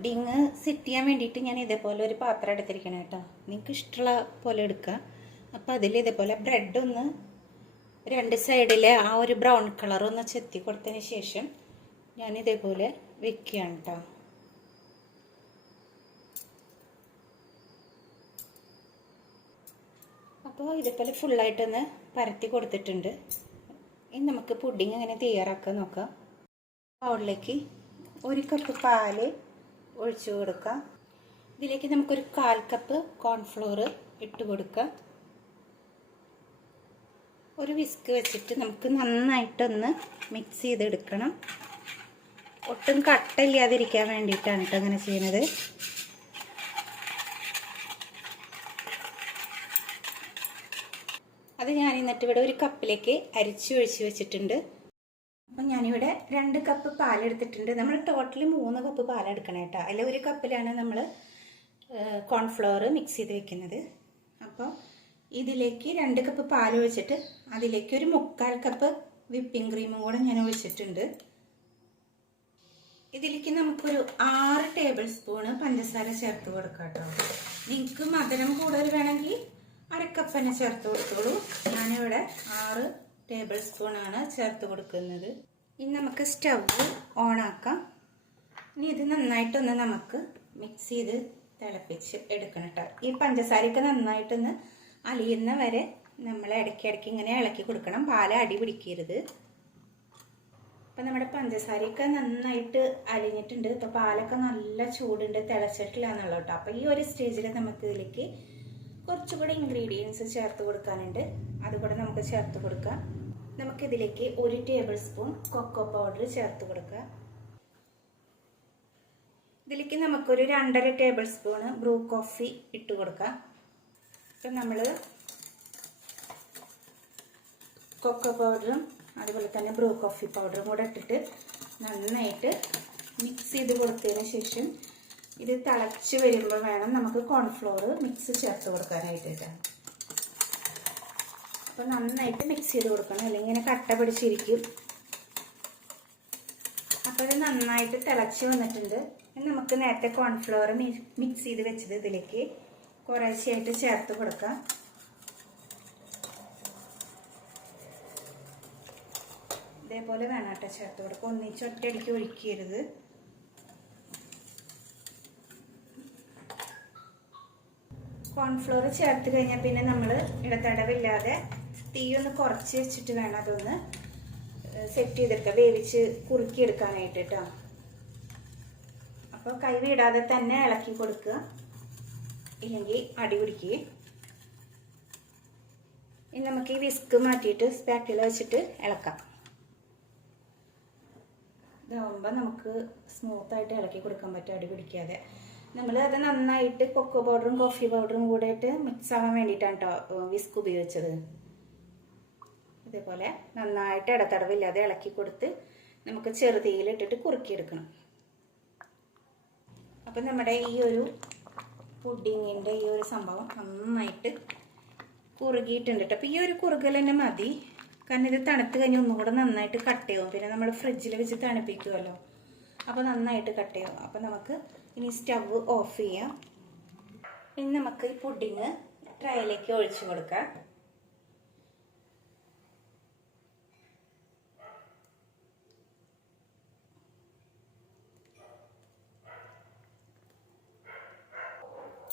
Pudding set ചെയ്യാൻ വേണ്ടിയിട്ട് ഞാൻ ഇതേപോലെ ഒരു പാത്രം എടുത്തിരിക്കണം കേട്ടോ. നിങ്ങൾക്ക് ഇഷ്ടമുള്ള പോലെ എടുക്കുക. അപ്പോൾ അതിൽ ഇതേപോലെ ബ്രെഡ് ഒന്ന് രണ്ട് സൈഡിലെ ആ ഒരു ബ്രൗൺ കളർ ഒന്ന് ചെത്തി കൊടുത്തതിന് ശേഷം ഞാൻ ഇതേപോലെ വെക്കുകയാണ് കേട്ടോ. അപ്പോൾ ഇതേപോലെ ഫുള്ളായിട്ടൊന്ന് പരത്തി കൊടുത്തിട്ടുണ്ട്. ഇനി നമുക്ക് പുഡിങ് എങ്ങനെ തയ്യാറാക്കാൻ നോക്കാം. ബൗളിലേക്ക് 1 കപ്പ് പാല് ഒഴിച്ചു കൊടുക്കാം. ഇതിലേക്ക് നമുക്കൊരു 1/4 കപ്പ് കോൺഫ്ലോർ ഇട്ട് കൊടുക്കാം. ഒരു വിസ്ക് വെച്ചിട്ട് നമുക്ക് നന്നായിട്ടൊന്ന് മിക്സ് ചെയ്തെടുക്കണം. ഒട്ടും കട്ടയില്ലാതിരിക്കാൻ വേണ്ടിയിട്ടാണ് കേട്ടോ അങ്ങനെ ചെയ്യുന്നത്. അത് ഞാൻ എന്നിട്ട് ഇവിടെ ഒരു കപ്പിലേക്ക് അരിച്ച് ഒഴിച്ച് വെച്ചിട്ടുണ്ട്. അപ്പം ഞാനിവിടെ 2 കപ്പ് പാലെടുത്തിട്ടുണ്ട്. നമ്മൾ ടോട്ടലി 3 കപ്പ് പാലെടുക്കണം കേട്ടോ. അതിൽ 1 കപ്പിലാണ് നമ്മൾ കോൺഫ്ലവർ മിക്സ് ചെയ്ത് വെക്കുന്നത്. അപ്പോൾ ഇതിലേക്ക് 2 കപ്പ് പാൽ ഒഴിച്ചിട്ട് അതിലേക്ക് ഒരു 3/4 കപ്പ് വിപ്പിംഗ് ക്രീമും കൂടെ ഞാൻ ഒഴിച്ചിട്ടുണ്ട്. ഇതിലേക്ക് നമുക്കൊരു 6 ടേബിൾ സ്പൂണ് പഞ്ചസാര ചേർത്ത് കൊടുക്കാം കേട്ടോ. നിങ്ങൾക്ക് മധുരം കൂടുതൽ വേണമെങ്കിൽ 1/2 കപ്പ് തന്നെ ചേർത്ത് കൊടുത്തോളൂ. ഞാനിവിടെ 6 ടേബിൾ സ്പൂണാണ് ചേർത്ത് കൊടുക്കുന്നത്. ഇനി നമുക്ക് സ്റ്റവ് ഓണാക്കാം. ഇനി ഇത് നന്നായിട്ടൊന്ന് നമുക്ക് മിക്സ് ചെയ്ത് തിളപ്പിച്ച് എടുക്കണം കേട്ടോ. ഈ പഞ്ചസാരയൊക്കെ നന്നായിട്ടൊന്ന് അലിയുന്ന വരെ നമ്മൾ ഇടയ്ക്കിടയ്ക്ക് ഇങ്ങനെ ഇളക്കി കൊടുക്കണം. പാല് അടി പിടിക്കരുത്. അപ്പം നമ്മുടെ പഞ്ചസാരയൊക്കെ നന്നായിട്ട് അലിഞ്ഞിട്ടുണ്ട്. ഇപ്പോൾ പാലൊക്കെ നല്ല ചൂടുണ്ട്, തിളച്ചിട്ടില്ല എന്നുള്ള കേട്ടോ. അപ്പോൾ ഈ ഒരു സ്റ്റേജിൽ നമുക്ക് ഇതിലേക്ക് കുറച്ചുകൂടി ഇൻഗ്രീഡിയൻസ് ചേർത്ത് കൊടുക്കാനുണ്ട്. അതുകൂടെ നമുക്ക് ചേർത്ത് കൊടുക്കാം. നമുക്കിതിലേക്ക് 1 ടേബിൾ സ്പൂൺ കൊക്കോ പൗഡർ ചേർത്ത് കൊടുക്കാം. ഇതിലേക്ക് നമുക്കൊരു 2.5 ടേബിൾ സ്പൂണ് ബ്രൂ കോഫി ഇട്ട് കൊടുക്കാം. ഇപ്പം നമ്മൾ കൊക്കോ പൗഡറും അതുപോലെ തന്നെ ബ്രൂ കോഫി പൗഡറും കൂടെ ഇട്ടിട്ട് നന്നായിട്ട് മിക്സ് ചെയ്ത് കൊടുത്തതിന് ശേഷം ഇത് തിളച്ച് വരുമ്പോൾ വേണം നമുക്ക് കോൺഫ്ലോർ മിക്സ് ചേർത്ത് കൊടുക്കാനായിട്ട്. അപ്പോൾ നന്നായിട്ട് മിക്സ് ചെയ്ത് കൊടുക്കണം, അല്ലെങ്കിൽ ഇങ്ങനെ കട്ട പിടിച്ചിരിക്കും. അപ്പോൾ ഇത് നന്നായിട്ട് തിളച്ച് വന്നിട്ടുണ്ട്. നമുക്ക് നേരത്തെ കോൺഫ്ലോർ മിക്സ് ചെയ്ത് വെച്ചത് ഇതിലേക്ക് കുറേശ്ശെയായിട്ട് ചേർത്ത് കൊടുക്കാം. ഇതേപോലെ വേണം കേട്ടോ ചേർത്ത് കൊടുക്കുക. ഒന്നിച്ച് ഒറ്റയടിക്ക് ഒഴിക്കരുത്. കോൺഫ്ലോർ ചേർത്ത് കഴിഞ്ഞാൽ പിന്നെ നമ്മൾ ഇടതടവില്ലാതെ തീയൊന്ന് കുറച്ച് വെച്ചിട്ട് വേണം അതൊന്ന് സെറ്റ് ചെയ്തെടുക്കുക, വേവിച്ച് കുറുക്കിയെടുക്കാനായിട്ട് കേട്ടോ. അപ്പോൾ കൈ വിടാതെ തന്നെ ഇളക്കി കൊടുക്കുക, ഇല്ലെങ്കിൽ അടി പിടിക്കുക. ഇനി നമുക്ക് ഈ വിസ്ക് മാറ്റിയിട്ട് സ്പാറ്റില വെച്ചിട്ട് ഇളക്കാം. ഇതാവുമ്പോൾ നമുക്ക് സ്മൂത്തായിട്ട് ഇളക്കി കൊടുക്കാൻ പറ്റും, അടി പിടിക്കാതെ. നമ്മൾ അത് നന്നായിട്ട് കൊക്കോ പൗഡറും കോഫി പൗഡറും കൂടെ ഇട്ട് മിക്സ് ആവാൻ വേണ്ടിയിട്ടാണ് കേട്ടോ വിസ്ക് ഉപയോഗിച്ചത്. ഇതേപോലെ നന്നായിട്ട് ഇടതടവില്ലാതെ ഇളക്കി കൊടുത്ത് നമുക്ക് ചെറുതീയിലിട്ടിട്ട് കുറുക്കിയെടുക്കണം. അപ്പം നമ്മുടെ ഈ ഒരു പുഡിങ്ങിൻ്റെ ഈ ഒരു സംഭവം നന്നായിട്ട് കുറുകിയിട്ടുണ്ട് കേട്ടോ. അപ്പോൾ ഈ ഒരു കുറുകൽ തന്നെ മതി, കാരണം ഇത് തണുത്ത് കഴിഞ്ഞാൽ ഒന്നും കൂടെ നന്നായിട്ട് കട്ടയാവും. പിന്നെ നമ്മൾ ഫ്രിഡ്ജിൽ വെച്ച് തണുപ്പിക്കുമല്ലോ, അപ്പോൾ നന്നായിട്ട് കട്ടയാവും. അപ്പോൾ നമുക്ക് ഇനി സ്റ്റവ് ഓഫ് ചെയ്യാം. ഇനി നമുക്ക് ഈ പുഡിങ് ട്രേയിലേക്ക് ഒഴിച്ചു കൊടുക്കാം.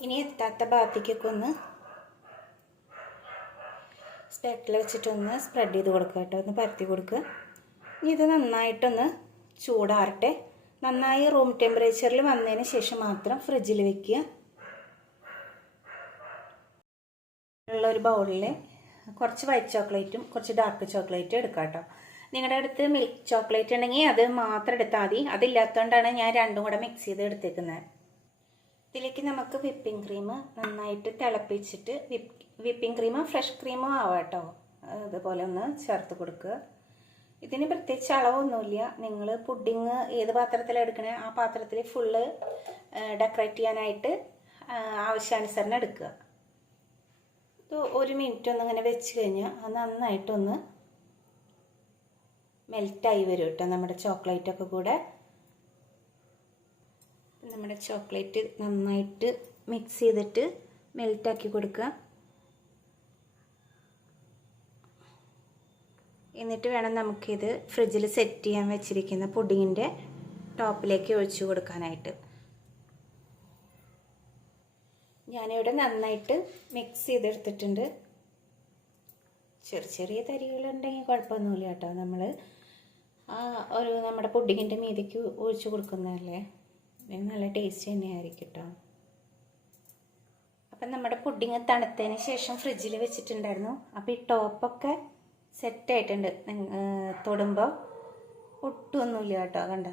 ഇനി എത്താത്ത ഭാഗത്തേക്കൊക്കെ ഒന്ന് സ്പാറ്റില വെച്ചിട്ടൊന്ന് സ്പ്രെഡ് ചെയ്ത് കൊടുക്കുക കേട്ടോ, ഒന്ന് പരത്തി കൊടുക്കുക. ഇനി ഇത് നന്നായിട്ടൊന്ന് ചൂടാറട്ടെ. നന്നായി റൂം ടെമ്പറേച്ചറിൽ വന്നതിന് ശേഷം മാത്രം ഫ്രിഡ്ജിൽ വെക്കുക. ഉള്ള ഒരു ബൗളിൽ കുറച്ച് വൈറ്റ് ചോക്ലേറ്റും കുറച്ച് ഡാർക്ക് ചോക്ലേറ്റും എടുക്കാം കേട്ടോ. നിങ്ങളുടെ അടുത്ത് മിൽക്ക് ചോക്ലേറ്റ് ഉണ്ടെങ്കിൽ അത് മാത്രം എടുത്താൽ മതി. അതില്ലാത്തതുകൊണ്ടാണ് ഞാൻ രണ്ടും കൂടെ മിക്സ് ചെയ്ത് എടുത്തേക്കുന്നത്. ഇതിലേക്ക് നമുക്ക് വിപ്പിംഗ് ക്രീം നന്നായിട്ട് തിളപ്പിച്ചിട്ട്, വിപ്പിംഗ് ക്രീമോ ഫ്രഷ് ക്രീമോ ആവാം കേട്ടോ, അതുപോലെ ഒന്ന് ചേർത്ത് കൊടുക്കുക. ഇതിന് പ്രത്യേകിച്ച് അളവൊന്നുമില്ല. നിങ്ങൾ പുഡിങ് ഏത് പാത്രത്തിലാണ് എടുക്കണേ ആ പാത്രത്തിൽ ഫുള്ള് ഡെക്കറേറ്റ് ചെയ്യാനായിട്ട് ആവശ്യാനുസരണം എടുക്കുക. ഇത് 1 മിനിറ്റ് ഒന്നിങ്ങനെ വെച്ച് കഴിഞ്ഞാൽ അത് നന്നായിട്ടൊന്ന് മെൽറ്റായി വരും കേട്ടോ നമ്മുടെ ചോക്ലേറ്റൊക്കെ കൂടെ. നമ്മുടെ ചോക്ലേറ്റ് നന്നായിട്ട് മിക്സ് ചെയ്തിട്ട് മെൽറ്റാക്കി കൊടുക്കുക. എന്നിട്ട് വേണം നമുക്കിത് ഫ്രിഡ്ജിൽ സെറ്റ് ചെയ്യാൻ വെച്ചിരിക്കുന്ന പുഡിങ്ങിൻ്റെ ടോപ്പിലേക്ക് ഒഴിച്ചു കൊടുക്കാനായിട്ട്. ഞാനിവിടെ നന്നായിട്ട് മിക്സ് ചെയ്തെടുത്തിട്ടുണ്ട്. ചെറിയ ചെറിയ തരികളുണ്ടെങ്കിൽ കുഴപ്പമൊന്നുമില്ല കേട്ടോ. നമ്മൾ നമ്മുടെ പുഡിങ്ങിൻ്റെ മീതയ്ക്ക് ഒഴിച്ചു കൊടുക്കുന്നതല്ലേ, നല്ല ടേസ്റ്റ് തന്നെയായിരിക്കും കേട്ടോ. അപ്പം നമ്മുടെ പുഡിങ് തണുത്തതിന് ശേഷം ഫ്രിഡ്ജിൽ വെച്ചിട്ടുണ്ടായിരുന്നു. അപ്പോൾ ഈ ടോപ്പൊക്കെ സെറ്റായിട്ടുണ്ട്. തൊടുമ്പോൾ ഒട്ടുമൊന്നുമില്ല കേട്ടോ, കണ്ട.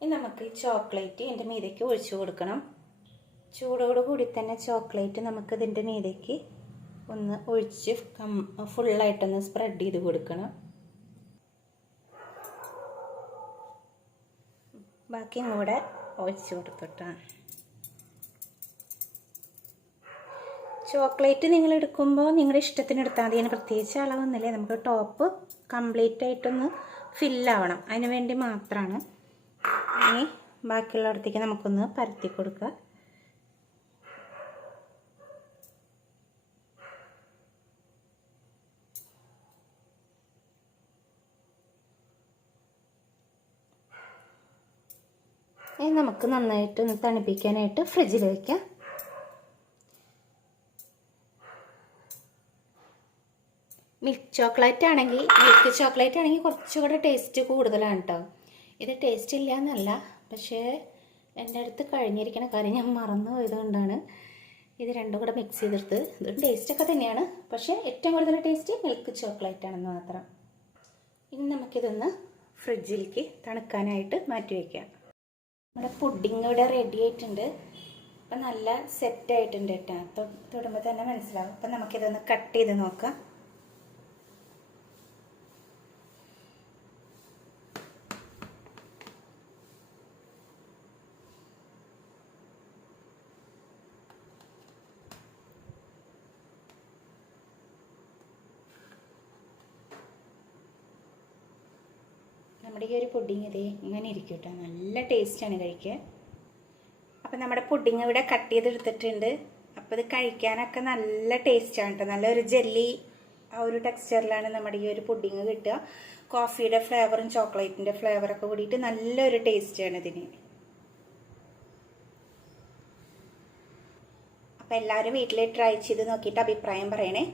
ഇനി നമുക്ക് ഈ ചോക്ലേറ്റ് ഇതിൻ്റെ മീതയ്ക്ക് ഒഴിച്ചു കൊടുക്കണം. ചൂടോട് കൂടി തന്നെ ചോക്ലേറ്റ് നമുക്ക് ഇതിൻ്റെ മീതയ്ക്ക് ഒന്ന് ഒഴിച്ച് ഫുള്ളായിട്ടൊന്ന് സ്പ്രെഡ് ചെയ്ത് കൊടുക്കണം. ബാക്കിയും കൂടെ ഒഴിച്ച് കൊടുത്തിട്ടാണ്. ചോക്ലേറ്റ് നിങ്ങൾ എടുക്കുമ്പോൾ നിങ്ങളുടെ ഇഷ്ടത്തിന് എടുത്താൽ മതി. അതിന് പ്രത്യേകിച്ച് അളവൊന്നുമില്ല. നമുക്ക് ടോപ്പ് കംപ്ലീറ്റ് ആയിട്ടൊന്ന് ഫില്ലാവണം, അതിന് വേണ്ടി മാത്രമാണ്. ഇനി ബാക്കിയുള്ളിടത്തേക്ക് നമുക്കൊന്ന് പരത്തി കൊടുക്കുക. ഇനി നമുക്ക് നന്നായിട്ട് ഒന്ന് തണുപ്പിക്കാനായിട്ട് ഫ്രിഡ്ജിൽ വയ്ക്കാം. മിൽക്ക് ചോക്ലേറ്റ് ആണെങ്കിൽ കുറച്ചുകൂടെ ടേസ്റ്റ് കൂടുതലാണ് കേട്ടോ. ഇത് ടേസ്റ്റ് ഇല്ല എന്നല്ല, പക്ഷേ എൻ്റെ അടുത്ത് കഴിഞ്ഞിരിക്കുന്ന കാര്യം ഞാൻ മറന്നു പോയതുകൊണ്ടാണ് ഇത് രണ്ടും കൂടെ മിക്സ് ചെയ്തെടുത്ത്. ഇതൊരു ടേസ്റ്റൊക്കെ തന്നെയാണ്, പക്ഷേ ഏറ്റവും കൂടുതൽ ടേസ്റ്റ് മിൽക്ക് ചോക്ലേറ്റ് ആണെന്ന് മാത്രം. ഇനി നമുക്കിതൊന്ന് ഫ്രിഡ്ജിലേക്ക് തണുക്കാനായിട്ട് മാറ്റി വയ്ക്കാം. നമ്മുടെ പുഡിങ് ഇവിടെ റെഡി ആയിട്ടുണ്ട്. അപ്പം നല്ല സെറ്റായിട്ടുണ്ട് കേട്ടോ. തൊടുമ്പോൾ തന്നെ മനസ്സിലാവും. അപ്പം നമുക്കിതൊന്ന് കട്ട് ചെയ്ത് നോക്കാം. നമ്മുടെ ഈ ഒരു പുഡിങ് ഇതേ ഇങ്ങനെ ഇരിക്കും കേട്ടോ. നല്ല ടേസ്റ്റാണ് കഴിക്കാൻ. അപ്പം നമ്മുടെ പുഡിങ് ഇവിടെ കട്ട് ചെയ്തെടുത്തിട്ടുണ്ട്. അപ്പോൾ ഇത് കഴിക്കാനൊക്കെ നല്ല ടേസ്റ്റാണ് കേട്ടോ. നല്ലൊരു ജെല്ലി ആ ഒരു ടെക്സ്ചറിലാണ് നമ്മുടെ ഈ ഒരു പുഡിങ് കിട്ടുക. കോഫിയുടെ ഫ്ലേവറും ചോക്ലേറ്റിൻ്റെ ഫ്ലേവറൊക്കെ കൂടിയിട്ട് നല്ലൊരു ടേസ്റ്റാണ് ഇതിന്. അപ്പം എല്ലാവരും വീട്ടിൽ ട്രൈ ചെയ്ത് നോക്കിയിട്ട് അഭിപ്രായം പറയണേ.